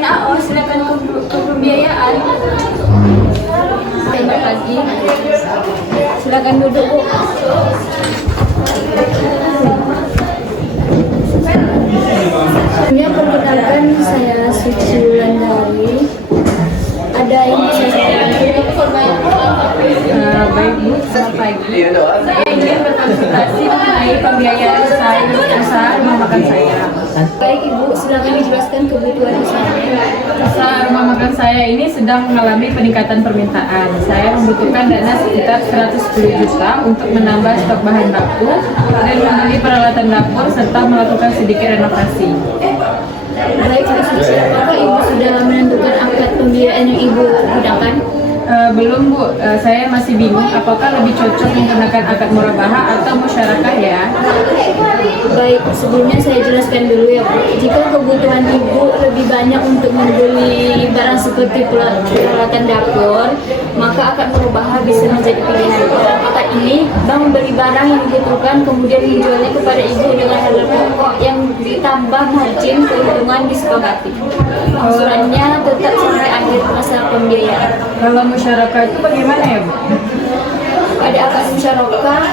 NAO, silakan ke pembiayaan. Selamat pagi. Silakan duduk, Bu. Perkenalkan, saya Suci Wulandari. Ada yang bisa saya baik Bu, selamat pagi. Saya ingin berkonsultasi mengenai pembiayaan usaha rumah makan saya. Baik Ibu, silakan dijelaskan kebutuhan usahanya. Usaha rumah makan saya ini sedang mengalami peningkatan permintaan. Saya membutuhkan dana sekitar 110 juta untuk menambah stok bahan baku dan membeli peralatan dapur serta melakukan sedikit renovasi. Baik Bu Suci, apakah Ibu sudah menentukan akad pembiayaan yang Ibu gunakan? Belum Bu, saya masih bingung apakah lebih cocok menggunakan akad murabaha atau musyarakah ya? Baik, sebelumnya saya jelaskan dulu ya Bu. Jika kebutuhan Ibu lebih banyak untuk membeli barang seperti peralatan dapur, maka akad murabaha bisa menjadi pilihan. Dalam akad ini, bank membeli barang yang dibutuhkan kemudian menjualnya kepada Ibu dengan harga pokok yang ditambah margin keuntungan disepakati. Angsurannya tetap sampai akhir masa pembiayaan. Kalau musyarakah itu bagaimana ya Bu? Pada akad musyarakah,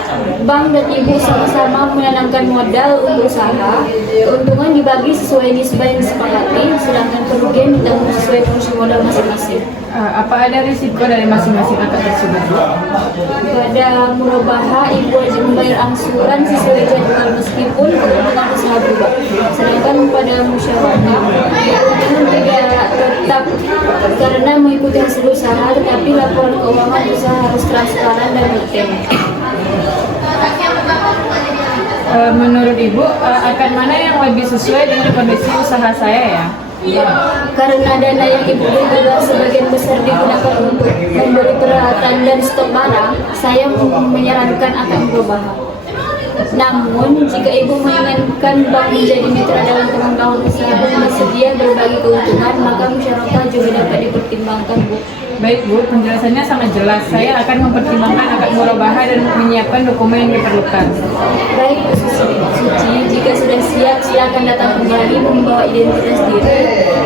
bank dan Ibu sama-sama menanamkan modal untuk usaha. Keuntungan dibagi sesuai nisbah yang disepakati, sedangkan kerugian ditanggung sesuai porsi modal masing-masing. Apa ada risiko dari masing-masing akad tersebut? Pada murabaha, Ibu wajib membayar angsuran sesuai jadwal meskipun keuntungan usaha berubah. Sedangkan pada musyarakah, keuntungan tidak tetap karena mengikuti hasil usaha, tetapi laporan keuangan usaha harus transparan dan detail. Menurut Ibu, akan mana yang lebih sesuai dengan kondisi usaha saya ya? Karena dana yang Ibu beli sebagian besar digunakan untuk membeli peralatan dan stok barang, saya menyarankan akan murabaha. Namun, jika Ibu menginginkan bank menjadi mitra dalam pengembangan usaha dan bersedia berbagi keuntungan, maka musyarakah juga dapat dipertimbangkan, Bu. Baik Bu, penjelasannya sangat jelas. Saya akan mempertimbangkan akad murabaha dan menyiapkan dokumen yang diperlukan. Baik Bu Suci, jika sudah siap, silakan datang kembali membawa identitas diri,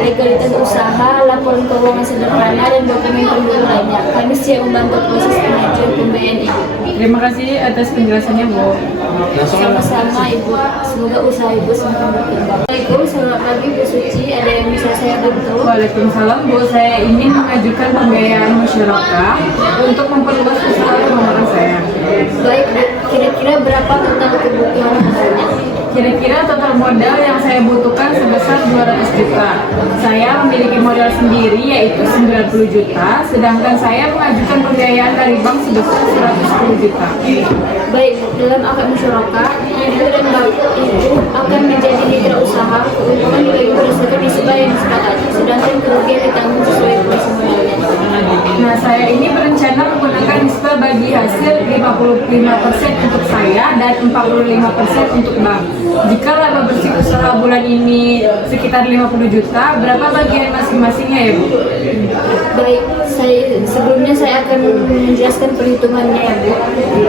legalitas usaha, laporan keuangan sederhana, dan dokumen pendukung lainnya. Kami siap membantu proses pengajuan pembiayaan Ibu. Terima kasih atas penjelasannya Bu. Sama-sama Ibu, semoga usaha Ibu semakin berkembang. Assalamualaikum, selamat pagi Bu Suci, ada yang bisa saya bantu? Waalaikumsalam Bu, saya ingin mengajukan pembiayaan musyarakah untuk memperluas usaha rumah makan saya. Baik Bu, kira-kira berapa total kebutuhan modalnya? Kira-kira total modal yang saya butuhkan sebesar 200 juta. Saya memiliki modal sendiri yaitu 90 juta, sedangkan saya mengajukan pembiayaan dari bank sebesar 110 juta. Baik, dalam akad musyarakah, Ibu dan Bapak Ibu akan menjadi mitra usaha, keuntungan dibagi berdasarkan nisbah yang disepakati, sedangkan kerugian ditanggung sesuai porsi modalnya. Nah, saya ini berencana menggunakan nisbah bagi hasil 55% untuk saya dan 45% untuk bank. Jika laba bersih usaha bulan ini sekitar 50 juta, berapa bagian masing-masingnya ya Bu? Baik, sebelumnya saya akan menjelaskan perhitungannya ya Bu.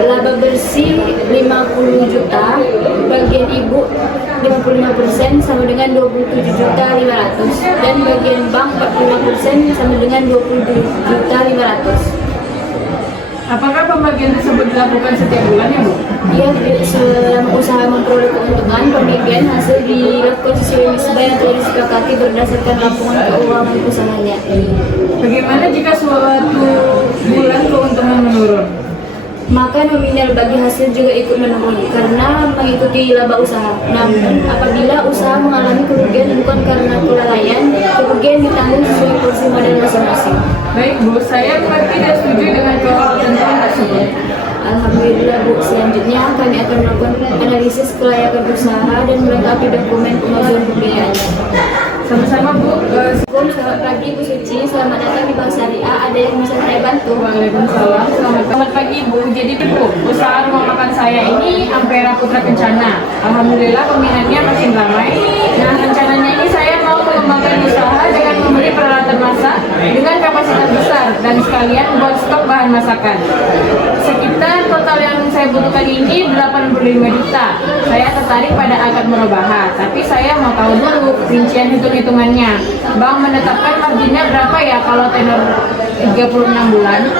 Laba bersih 50 juta, bagian Ibu 55% sama dengan 27.500.000 dan bagian bank 45% sama dengan 27.500.000. Apakah pembagian tersebut dilakukan setiap bulan ya Bu? Iya, selama usaha memperoleh keuntungan, pembagian hasil dilakukan sesuai nisbah yang telah disepakati berdasarkan laporan keuangan usahanya. Bagaimana jika suatu bulan keuntungan menurun? Maka nominal bagi hasil juga ikut menurun karena mengikuti laba usaha. Namun, apabila usaha mengalami kerugian bukan karena kelalaian, kerugian ditanggung sesuai porsi modal masing-masing. Baik Bu, saya mengerti dan setuju dengan ketentuan tersebut. Alhamdulillah Bu, selanjutnya kami akan melakukan analisis kelayakan usaha dan melengkapi dokumen pengajuan pembiayaannya. Sama-sama Bu. Selamat pagi Bu Suci, selamat datang di Bank Syariah. Ada yang bisa saya bantu? Waalaikumsalam. Selamat pagi Bu. Jadi Bu, usaha rumah makan saya ini Ampera Putra Kencana. Alhamdulillah peminatnya makin ramai. Nah, rencananya ini saya mau mengembangkan usaha dengan membeli peralatan masak dengan kapasitas besar dan sekalian buat stok bahan masakan. Sekitar total yang saya saya butuhkan ini 85 juta. Saya tertarik pada akad murabahah, tapi saya mau tahu dulu rincian hitung-hitungannya. Bank menetapkan marginnya berapa ya kalau tenor 36 bulan?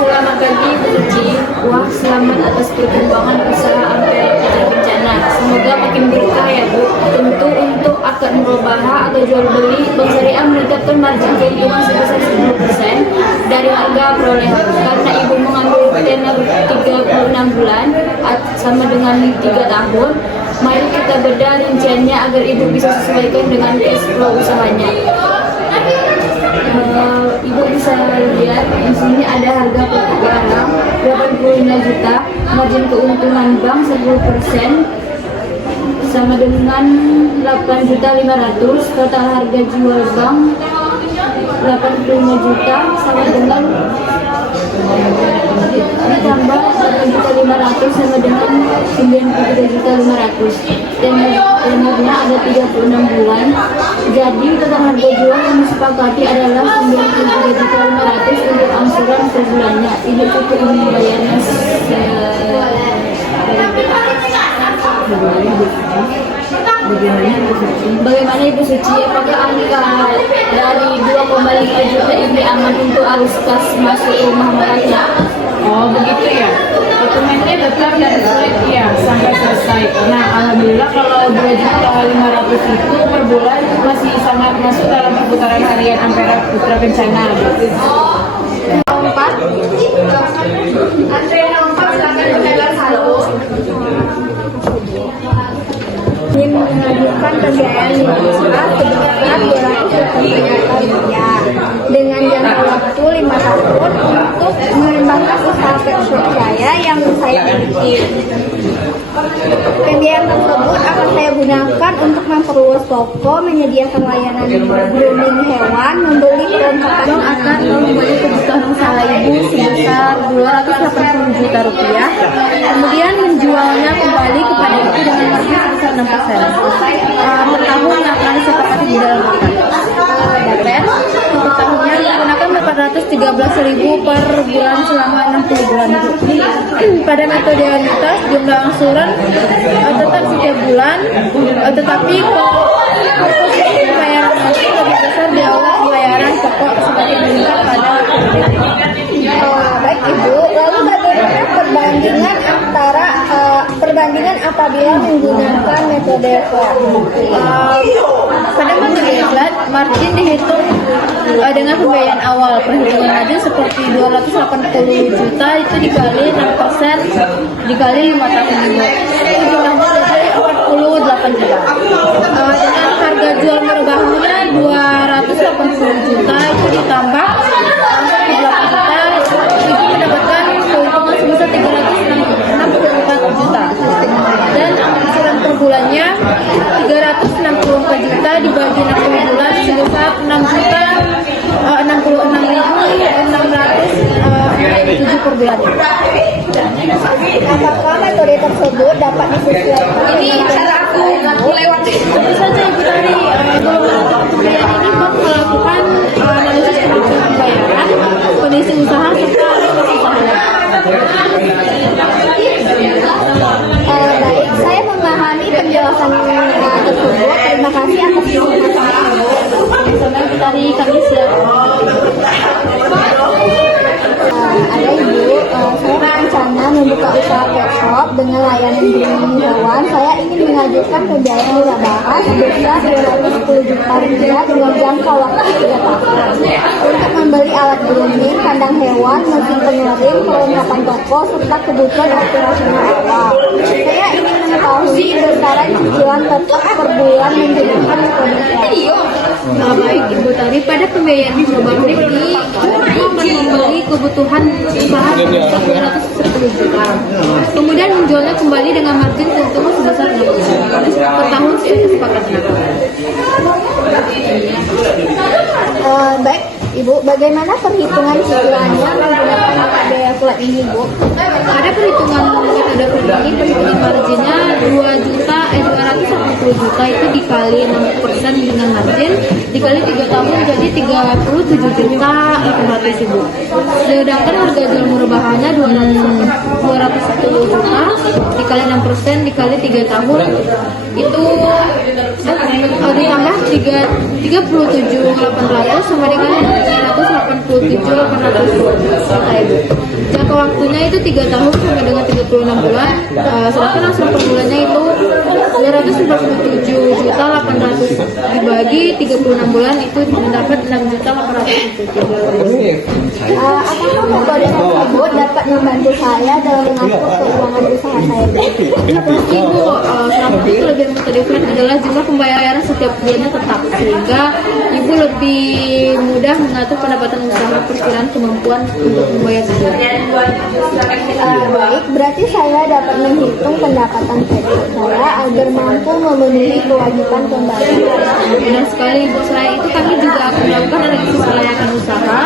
Selamat pagi Bu Suci. Wah, selamat atas perkembangan usaha Ampera Putra Kencana. Semoga makin berkah ya Bu. Tentu untuk akad murabahah atau jual beli, Bank Syariah menetapkan margin keuntungan sebesar 10% dari harga perolehan. Karena Ibu mengambil tenor 36 bulan sama dengan 3 tahun, mari kita bedah rinciannya agar Ibu bisa sesuaikan dengan cash flow usahanya. Ibu bisa lihat di sini ada harga pokok barang 85 juta, margin keuntungan bank 10% sama dengan 8.500.000, total harga jual bank 85 juta sama dengan ditambah 8.500.000 sama dengan 93.500.000. Tenornya ada 36 bulan. Jadi total harga jual yang disepakati adalah 93.500.000 untuk angsuran per bulannya. Ibu cukup membayarnya Bagaimana Ibu Suci? Apakah angka dari 2,5 juta ini aman untuk arus kas masuk rumah mereka? Oh begitu ya, dokumennya tetap dan sulit ya sampai selesai. Nah alhamdulillah kalau 2.500.000 itu per bulan masih sangat masuk dalam perputaran harian Ampera Putra Kencana. Nomor 4 ingin mengajukan pembiayaan usaha sebesar 200 rupiah dengan jangka waktu 5 tahun untuk mengembangkan usaha pet saya yang saya miliki. Pembiayaan tersebut akan saya gunakan untuk memperluas toko, menyediakan layanan grooming hewan, membeli perlengkapan akan membeli kebutuhan usaha ibu sebesar 280 juta rupiah, kemudian menjualnya kembali kepada ibu dengan margin sebesar 6%. Per tahun yang akan disepakati di dalam akad. Per tahunnya menggunakan 413.000 per bulan selama 60 bulan. Pada metode anuitas jumlah angsuran tetap setiap bulan, tetapi pembayaran nanti lebih besar di awal pembayaran pokok sebagai meningkat pada baik Ibu. Lalu bagaimana perbandingan apabila menggunakan metode flat? Pada metode flat, margin dihitung dengan pembayaran awal. Perhitungan margin seperti 280 juta itu dikali 6% dikali 5 tahun juga. Jumlahnya jadi 48 juta. Dengan harga jual murabahahnya 280 juta itu ditambah 48 juta, ibu mendapatkan keuntungan sebesar 364 juta. Dan angsuran per bulannya 364 juta dibagi 60 bulan sebesar 66.607 per bulan. Apakah metode tersebut dapat disesuaikan? Ini cara aku lewat. Tentu saja Ibu dari golongan pembayaran ini Bank melakukan analisis kemampuan pembayaran, kondisi usaha serta rekor usahanya. Baik, saya memahami penjelasan tersebut. Terima kasih atas informasinya. Sampai dari kami siap. Ada Ibu, saya berencana membuka usaha pet shop dengan layanan grooming hewan. Saya ingin mengajukan pembiayaan murabahah sebesar 210 juta rupiah dengan jangka waktu 3 tahun untuk membeli alat grooming, kandang hewan, mesin pengering, perlengkapan toko serta kebutuhan operasional awal. Saya ingin mengetahui besaran cicilan tetap per bulan menggunakan metode baik Ibu tadi pada pembiayaan murabahah ini membeli kebutuhan usaha sebesar 210 juta. Kemudian menjualnya kembali dengan margin keuntungan sebesar 6% per tahun sudah disepakati. Baik Ibu, bagaimana perhitungan cicilannya menggunakan metode formula ini, Bu? Ada perhitungan metode ini, perhitungan marginnya 280 juta itu dikali 60% dengan margin dikali 3 tahun jadi 37 juta 800 ribu. Sedangkan harga jual murbahannya 210 juta dikali 6% dikali 3 tahun itu ditambah 37.800 sama dengan 387.800 juta ibu. Jangka waktunya itu 3 tahun sama dengan 36 bulan. Sedangkan hasil per bulannya itu 247 juta 800 dibagi 36 bulan itu mendapat 6 juta 800. Apakah metode tersebut dapat membantu saya dalam mengatur keuangan usaha saya? Ya pasti Bu, salah satu kelebihan metode flat adalah jumlah pembayaran setiap bulannya tetap sehingga Ibu lebih mudah mengatur pendapatan usaha perkiraan kemampuan untuk membayar uang. Baik, berarti saya dapat menghitung pendapatan kredit saya agar mampu memenuhi kewajiban pembayaran. Benar sekali Bu, selain itu kami juga akan melakukan analisis kelayakan usaha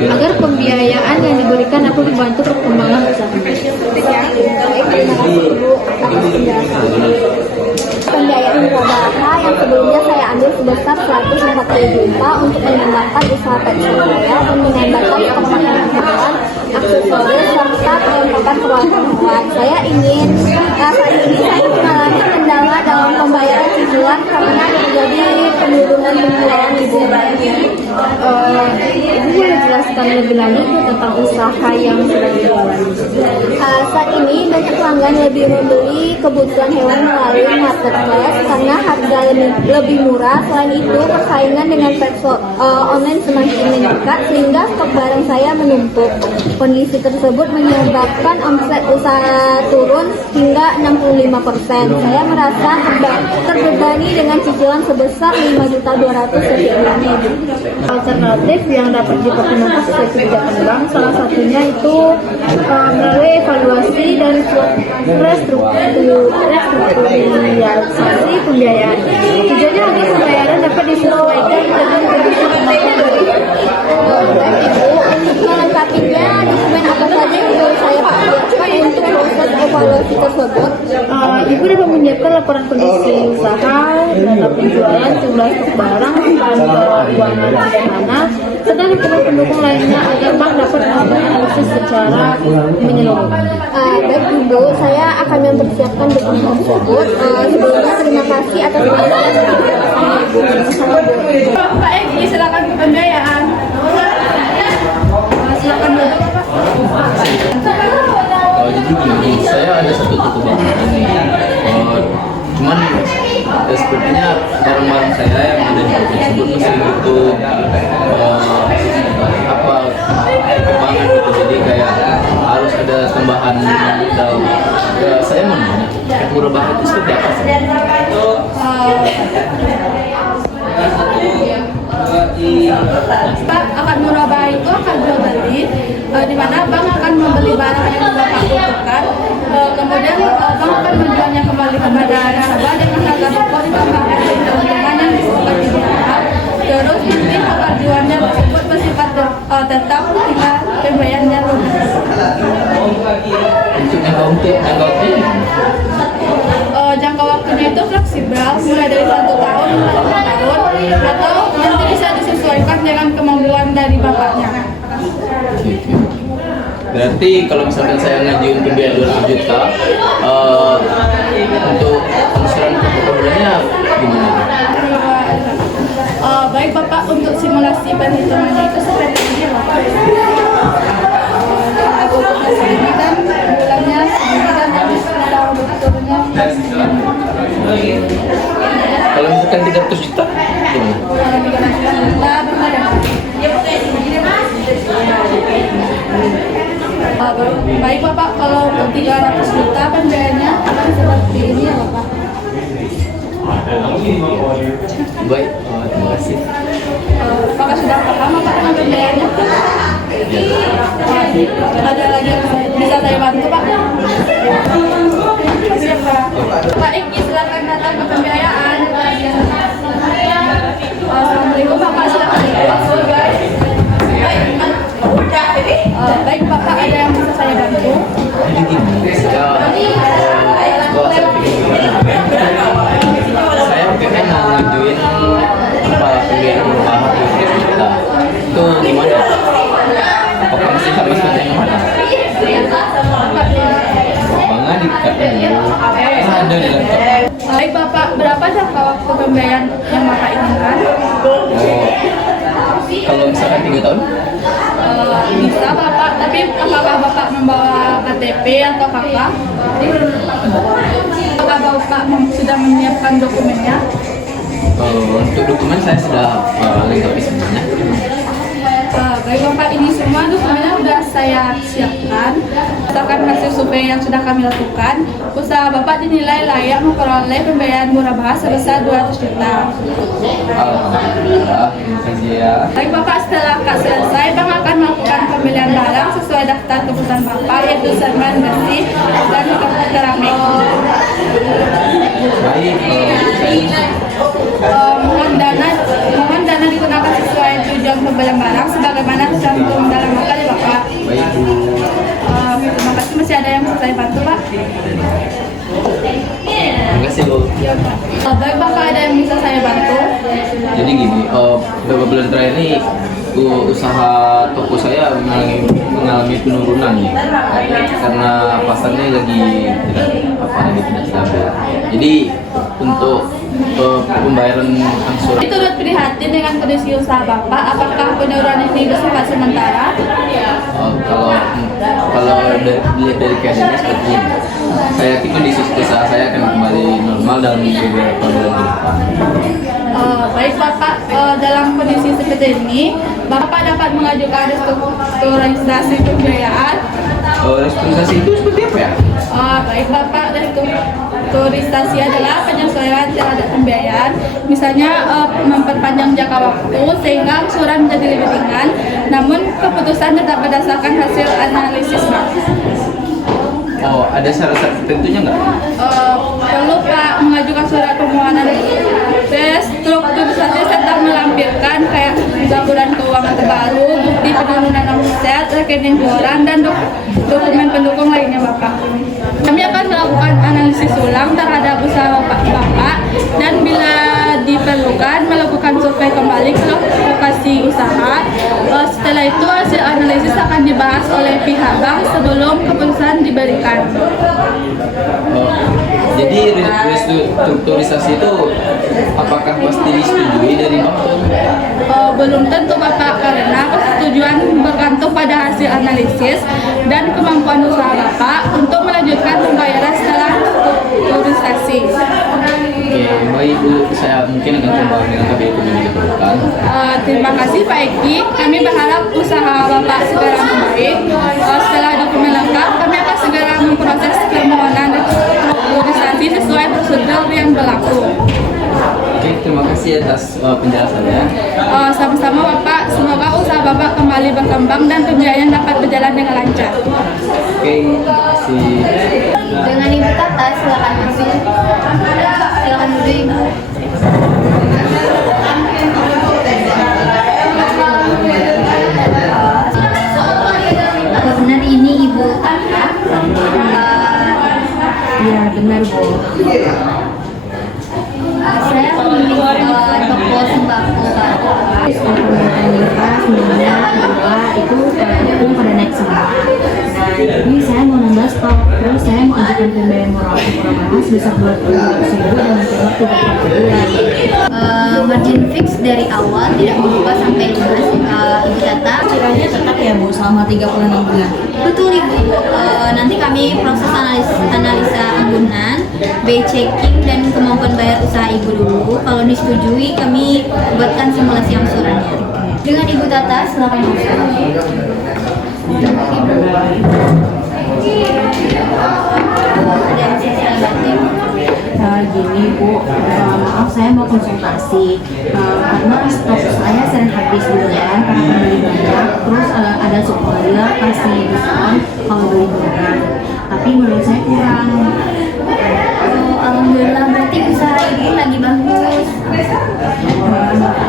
agar pembiayaan yang diberikan dapat membantu perkembangan usaha. Baik, terima kasih Bu atas penjelasannya. Pembiayaan murah yang sebelumnya saya ambil sebesar 140 juta untuk mengembangkan usaha pet shop saya dan mengembangkan stok makanan hewan, aksesoris serta perlengkapan perawatan hewan. Saya ingin saat ini saya mengalami kendala dalam pembayaran cicilan karena terjadi penurunan penjualan Ibu. Ibu boleh jelaskan lebih lanjut tentang usaha yang sedang dijalani? Saat ini banyak pelanggan lebih membeli kebutuhan hewan melalui marketplace karena harga lebih murah. Selain itu, persaingan dengan pet shop online semakin meningkat sehingga stok barang saya menumpuk. Kondisi tersebut menyebabkan omset usaha turun hingga 65%. Saya merasa terbebani dengan cicilan sebesar 5.200.000 setiap bulannya. Alternatif yang dapat dipertimbangkan sesuai kebijakan bank salah satunya itu melalui evaluasi dan restrukturisasi pembiayaan. Tujuannya agar pembayaran dapat disesuaikan dengan kondisi kemampuan dari Untuk melengkapinya, dokumen apa saja yang perlu saya persiapkan untuk proses evaluasi tersebut? Ibu dapat menyiapkan laporan kondisi usaha, data penjualan, jumlah stok barang, keuangan sederhana, serta dokumen pendukung lainnya agar bank dapat melakukan analisis secara menyeluruh. Baik Ibu, saya akan mempersiapkan dokumen tersebut. Sebelumnya terima kasih atas penjelasan Ibu. Pak Egi, silakan ke pembiayaan. Silakan dulu Pak. Jadi gini, saya ada satu tutupan ini. Cuman sepertinya barang-barang saya yang ada di toko tersebut masih butuh perkembangan gitu. Jadi kayak harus ada tambahan modal. Saya mau nanya, murah banget itu seperti apa sih? Pak, akad murabah itu akan jual beli, di mana bank akan membeli barang yang Bapak butuhkan, kemudian bank akan menjualnya kembali kepada nasabah dengan harga pokok ditambahkan keuntungan yang disebutkan di bawah. Terus nanti akad jualnya tersebut bersifat tetap hingga pembayarannya lunas. Untuk Jangka waktunya itu fleksibel, mulai dari 1 tahun hingga 5 tahun, atau nanti bisa disesuaikan dengan kemampuan dari bapaknya. Berarti kalau misalkan saya ngajuin pembiayaan 200 juta untuk angsuran pokoknya gimana? Baik Bapak, untuk simulasi perhitungannya itu seperti ini Bapak. Untuk segini kan bulannya segini kan nanti kalau turunnya Kalau misalkan 300 juta gimana? kalau 300 juta bentar ya. Baik Bapak, kalau untuk 300 juta pembiayaannya akan seperti ini ya Bapak. Baik, terima kasih. Apakah sudah paham Bapak dengan pembiayaannya? Ada lagi yang bisa saya bantu Pak? Siap Pak. Pak Eki, silakan datang ke pembiayaan. Assalamualaikum Bapak, silakan. Baik Bapak, ada yang bisa saya saya bantu? Jadi gini, setelah saya saya pengen mau ngajuin pembiayaan perumahan di kita. Itu gimana? Apakah masih harus ada yang mana? Bangga dikatakan dulu. Ada di laptop. Baik Bapak, berapa jangka waktu pembayaran yang Bapak inginkan? Kalau misalkan 3 tahun, Bisa Bapak, tapi apakah Bapak membawa KTP atau KK? Apakah Bapak sudah menyiapkan dokumennya? untuk dokumen saya sudah lengkapi semuanya. Baik Bapak, ini semua dokumennya sudah saya siapkan berdasarkan hasil survei yang sudah kami lakukan. Usaha Bapak dinilai layak memperoleh pembayaran murabah sebesar 200 juta. Alhamdulillah, terima kasih ya. Baik Bapak, setelah akad selesai, Bang akan melakukan pembelian barang sesuai daftar keputusan Bapak, yaitu semen besi dan kartu keramik. Baik, Mohon dana digunakan sesuai tujuan pembelian barang sebagaimana tercantum dalam akad Bapak. baik Bu. Terima kasih, masih ada yang bisa saya bantu Pak? Terima kasih Bu. Iya Pak. Baik Bapak, ada yang bisa saya bantu? Jadi gini, beberapa bulan terakhir ini usaha toko saya mengalami penurunan nih, karena pasarnya lagi tidak stabil. Jadi untuk pembayaran angsuran Itu turut prihatin dengan kondisi usaha Bapak. Apakah penurunan ini bersifat sementara? kalau dilihat dari keadaannya seperti ini, saya yakin kondisi usaha saya akan kembali normal dalam beberapa bulan ke depan. Baik Bapak, dalam kondisi seperti ini, Bapak dapat mengajukan restrukturisasi pembiayaan. Restrukturisasi itu seperti apa ya? Baik Bapak, restrukturisasi adalah penyesuaian terhadap pembiayaan. Misalnya memperpanjang jangka waktu sehingga angsuran menjadi lebih ringan, namun keputusan tetap berdasarkan hasil analisis Pak. Ada syarat-syarat tertentunya nggak? Perlu Pak mengajukan surat permohonan restrukturisasi serta melampirkan kayak laporan keuangan terbaru, bukti penurunan omset, rekening bulanan, dan dokumen pendukung lainnya Bapak. Kami akan melakukan analisis ulang terhadap usaha Bapak dan bila diperlukan melakukan survei kembali ke lokasi usaha. Setelah itu hasil analisis akan dibahas oleh pihak bank sebelum keputusan diberikan. Jadi restrukturisasi itu apakah pasti disetujui dari bank? Belum tentu Bapak, karena persetujuan bergantung pada hasil analisis dan kemampuan usaha Bapak untuk melanjutkan pembayaran setelah restrukturisasi. Oke, baik Bu, saya mungkin akan coba melengkapi dokumen yang diperlukan. Terima kasih Pak Eki. Kami berharap usaha Bapak segera membaik. Setelah dokumen lengkap, kami akan segera memproses permohonan restrukturisasi sesuai prosedur yang berlaku. Oke, terima kasih atas penjelasannya. Sama-sama Bapak, semoga usaha Bapak kembali berkembang dan pembiayaan dapat berjalan dengan lancar. Oke, terima kasih. Dengan Ibu Tata, silakan masuk. Silakan duduk Ibu. Apa benar ini Ibu Tata? Iya benar Bu. Saya pemilik toko sembako Pak. Sebenarnya kedua itu pada naik semua. Nah, ini saya mau nambah stok, terus saya mau ajukan pembayaran murabah sebesar 200.000 dalam waktu 30 bulan. Margin fix dari awal tidak berubah sampai lunas. Ibu Tata, Kiranya tetap ya Bu selama 36 bulan. betul Ibu. Nanti kami proses analisa anggunan, biaya checking dan kemampuan bayar usaha Ibu dulu. Kalau disetujui, kami buatkan simulasi angsurannya. Dengan Ibu Tata, silakan masuk. Ada yang bisa saya bantu? Gini Bu, maaf saya mau konsultasi karena stok saya sering habis bulan karena pembeli banyak, terus ada supplier kasih diskon kalau beli barang, tapi menurut saya kurang. Alhamdulillah, berarti usaha Ibu lagi bagus.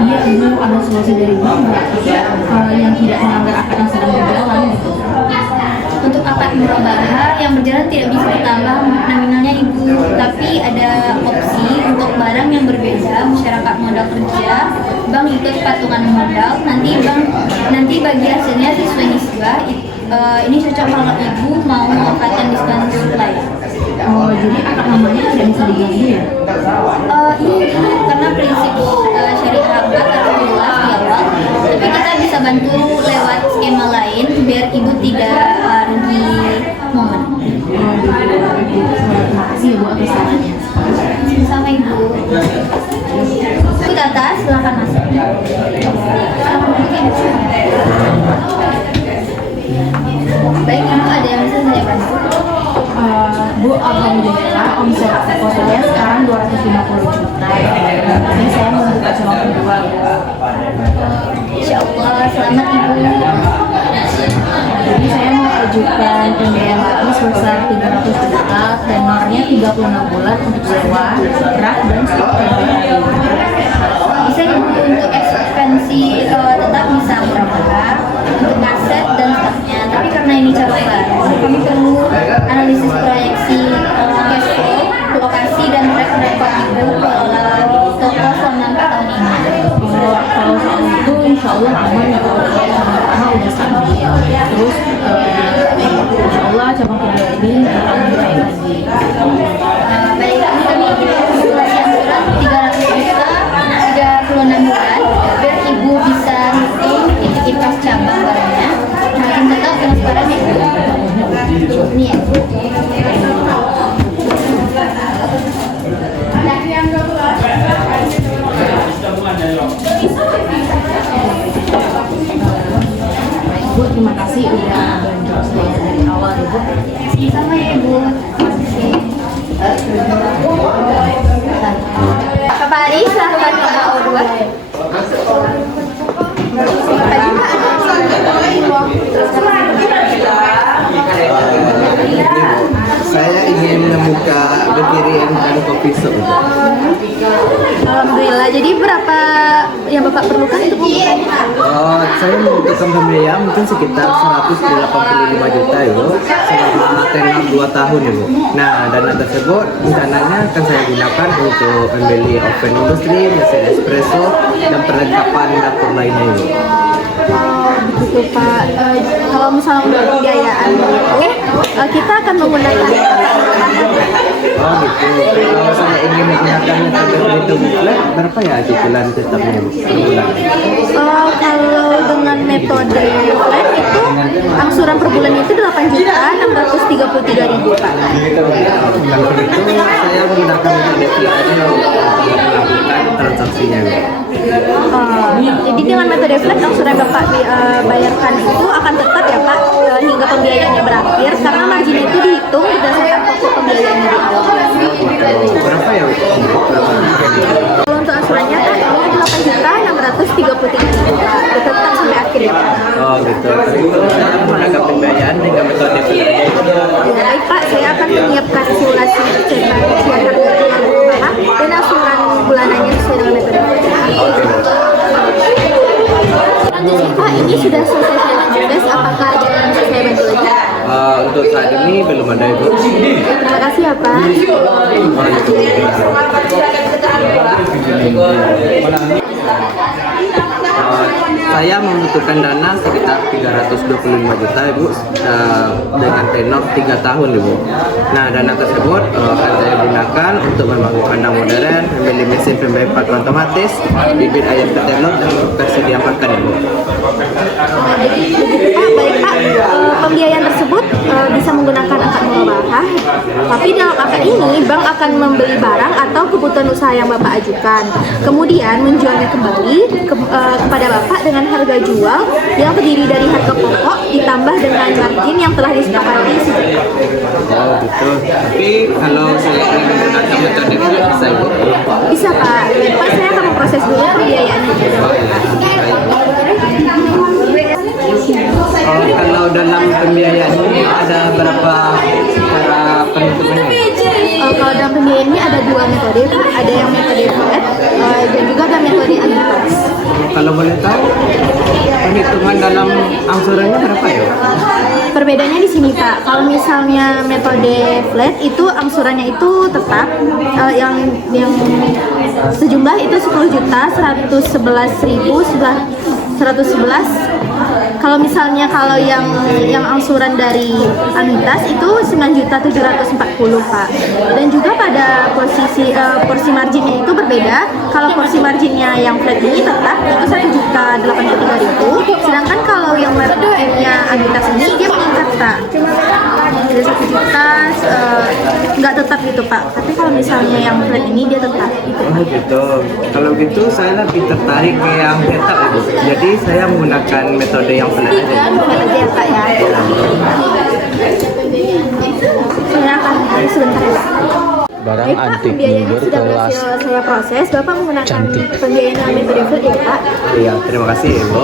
Iya Bu, ada solusi dari Bu nggak? Yang tidak melanggar akad yang sedang berjalan gitu. Untuk akad murabahah yang berjalan tidak bisa ditambah nominalnya Ibu, tapi ada opsi untuk barang yang berbeda, masyarakat modal kerja, bank ikut patungan modal, nanti bagi hasilnya sesuai nisbah. Ini cocok kalau Ibu mau memanfaatkan diskon supply. Oh, jadi akad namanya tidak bisa diganti ya? Iya, karena prinsip syariah akad harus jelas di awal, tapi kita bisa bantu lewat skema lain biar Ibu tidak rugi momen. Oh, gitu. Terima kasih Ibu atas sarannya. Sama Ibu. Ibu ke atas, silakan masuk. Baik Ibu, ada yang bisa saya bantu? Bu, alhamdulillah omset toko saya sekarang 250 juta. Ini saya mau buka cabang kedua. Insya Allah, selamat Ibu. Jadi saya mau ajukan pembiayaan lagi sebesar 300 juta, tenornya 36 bulan untuk sewa, rak dan stok terbaru. Bisa Ibu untuk ekspansi tetap bisa murabahah untuk aset dan stoknya, tapi karena ini cabang baru, kami perlu analisis proyeksi cash flow, lokasi dan track record Ibu kelola toko selama 4 tahun ini. Kalau soal itu insya Allah aman ya, karena udah stabil. Terus insya Allah cabang kedua ini akan mulai lagi. Baik, kami simulasi angsuran 300 juta 36 bulan biar Ibu bisa hitung titik pas cabang barangnya, makin tetap transparan ya Bu. Ini ya Bu. Bu, terima kasih udah bantu saya dari awal ya Bu. Sama ya Ibu. Pak Pari, silahkan ke HO2. Saya ingin membuka berdiri dan kopi shop. Alhamdulillah. Jadi berapa yang Bapak perlukan untuk membukanya? Saya membutuhkan pembiayaan mungkin sekitar 185 juta Ibu, selama tenor 2 tahun Ibu. Nah, dana tersebut rencananya akan saya gunakan untuk membeli oven industri, mesin espresso, dan perlengkapan dapur lainnya Ibu. Begitu Pak. Kalau misalnya untuk pembiayaan itu, kita akan menggunakan Oh gitu. Kalau saya ingin menggunakan metode perhitung flat, berapa ya cicilan tetapnya Bu? Per bulan? kalau dengan metode flat itu angsuran per bulan itu 8.633.000 Pak. Kalau begitu saya menggunakan metode flat aja untuk melakukan transaksinya Bu. Jadi dengan metode flat angsuran Bapak bayarkan itu akan tetap ya Pak hingga pembiayaannya berakhir, karena marginnya itu dihitung berdasarkan pokok pembiayaannya itu. Berapa ya Bu? Kalau untuk angsurannya kan itu 8.633.000 Pak. Tetap sampai akhir ya Pak. Oh gitu. Saya menggunakan pembiayaan dengan metode flat. Ya, baik Pak, saya akan menyiapkan simulasi cetak harga perubahan dan angsuran bulanannya sesuai dengan metode flat. Pak, ini sudah selesai saya tugas. Apakah ada yang bisa saya bantu lagi? Untuk saat ini belum ada Ibu. Terima kasih ya Pak. Saya membutuhkan dana sekitar 325 juta Ibu, dengan tenor 3 tahun Ibu. Nah, dana tersebut akan saya gunakan untuk membangun kandang modern, membeli mesin pembaik pakan otomatis, bibit ayam petelur, dan tersedia pakan Ibu. Jadi begitu Pak, baik Pak. Pembiayaan tersebut bisa menggunakan akad murabahah, tapi dalam akad ini bank akan membeli barang atau kebutuhan usaha yang Bapak ajukan, kemudian menjualnya kembali kepada Bapak dengan harga jual yang terdiri dari harga pokok ditambah dengan margin yang telah disepakati sebelumnya. Oh gitu. Tapi kalau saya ingin menggunakan metode flat bisa Ibu? Bisa Pak. Baik Pak, saya akan memproses dulu pembiayaannya. Kalau dalam pembiayaan ini ada berapa cara penentuannya? Kalau dalam pembiayaan ini ada dua metode, ada yang metode flat dan juga ada metode anuitas. Kalau boleh tahu, perhitungan dalam angsurannya berapa ya? Perbedaannya di sini Pak, kalau misalnya metode flat itu angsurannya itu tetap yang sejumlah itu 10.111.111. Kalau misalnya yang angsuran dari anuitas itu 9.740 Pak. Dan juga pada porsi marginnya itu berbeda. Kalau porsi marginnya yang flat ini tetap itu 1.083.000. Sedangkan kalau yang marginnya anuitas ini dia meningkat Pak. Dari 1 juta nggak tetap gitu Pak. Tapi kalau misalnya yang flat ini dia tetap gitu. Oh gitu. Kalau gitu saya lebih tertarik ke yang tetap Ibu. Jadi saya menggunakan metode yang flat aja. Metode ya Pak ya. Silakan sebentar ya. Barang Baik Pak, antik pembiayaannya mundur sudah kelas. berhasil saya proses. Bapak menggunakan Cantik. pembiayaan dalam metode flat ya Pak. Iya, terima kasih Ibu.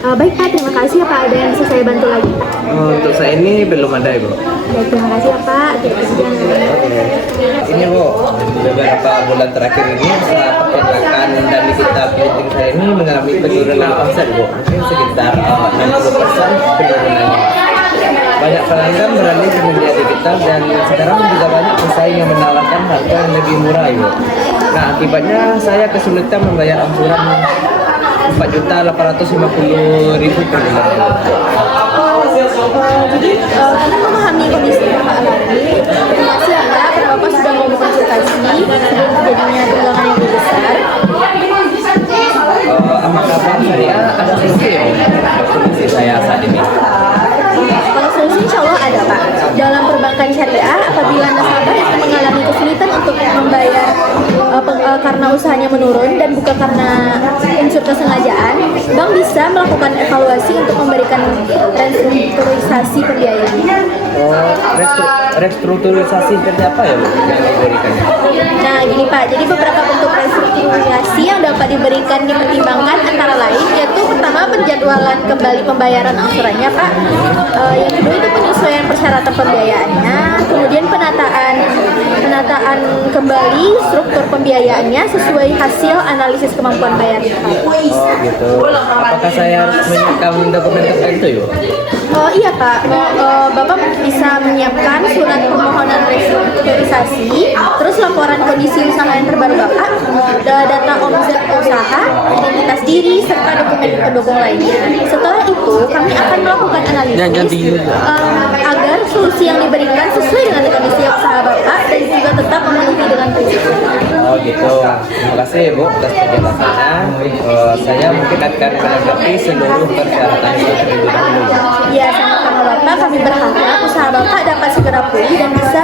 Baik Pak, terima kasih ya Pak. Ada yang bisa saya bantu lagi Pak? Untuk saya ini belum ada Ibu. Baik, terima kasih ya Pak. Ini Bu, beberapa bulan terakhir ini usaha percetakan dan digital printing saya ini mengalami penurunan omset Bu. Mungkin sekitar 60% penurunannya. Banyak pelanggan beralih ke media digital dan sekarang juga banyak pesaing yang menawarkan harga yang lebih murah Ibu. Nah, akibatnya saya kesulitan membayar angsuran 4.850.000 per bulan. Jadi karena memahami kondisi Bapak alami, terima kasih ya Pak karena Bapak sudah mau berkonsultasi sebelum terjadinya tunggangan yang lebih besar. Apakah Bank Syariah ada solusi ya untuk kondisi saya saat ini? Kalau solusi insya Allah ada Pak. Dalam perbankan syariah, apabila nasabah itu mengalami kesulitan untuk membayar karena usahanya menurun dan bukan karena unsur kesengajaan, bank bisa melakukan evaluasi untuk memberikan restrukturisasi pembiayaan. Oh, restrukturisasi seperti apa ya Bu yang diberikan? Nah gini Pak, jadi beberapa bentuk restrukturisasi yang dapat dipertimbangkan antara lain yaitu pertama penjadwalan kembali pembayaran angsurannya Pak, yang kedua itu penyesuaian persyaratan pembiayaannya, kemudian penataan kembali struktur pembiayaannya sesuai hasil analisis kemampuan bayar Pak. Oh gitu. Apakah saya harus menyiapkan dokumen tertentu ya? Oh iya Pak, Bapak bisa menyiapkan surat permohonan restrukturisasi, terus laporan kondisi usaha yang terbaru Bapak, data omset usaha, identitas diri, serta dokumen pendukung lainnya. Setelah itu, kami akan melakukan analisis agar solusi yang diberikan sesuai dengan kondisi usaha Bapak dan juga tetap memenuhi dengan prinsip. Oh gitu. Terima kasih Bu atas penjelasannya. Saya mungkin akan menanggapi seluruh persyaratan itu terlebih dahulu. Ya, sama-sama Bapak, kami berharap usaha Bapak dapat segera pulih dan bisa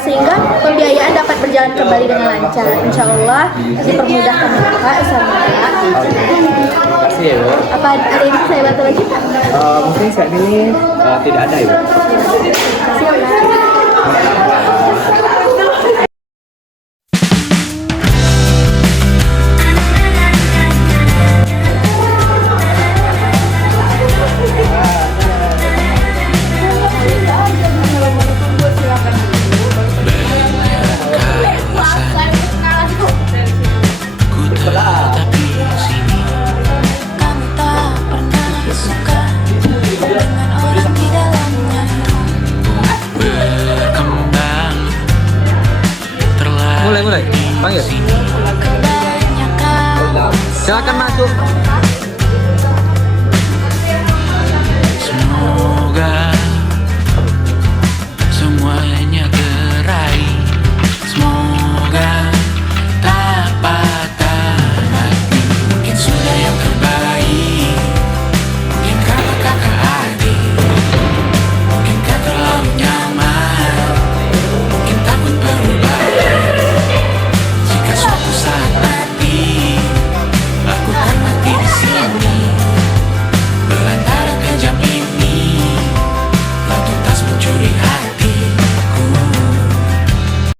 sehingga pembiayaan dapat berjalan kembali dengan lancar. Insya Allah dipermudahkan Bapak usaha Bapak. Terima kasih ya Bu. Apa ada yang bisa saya bantu lagi Pak? Mungkin saat ini tidak ada ya Bu. Terima kasih ya Pak.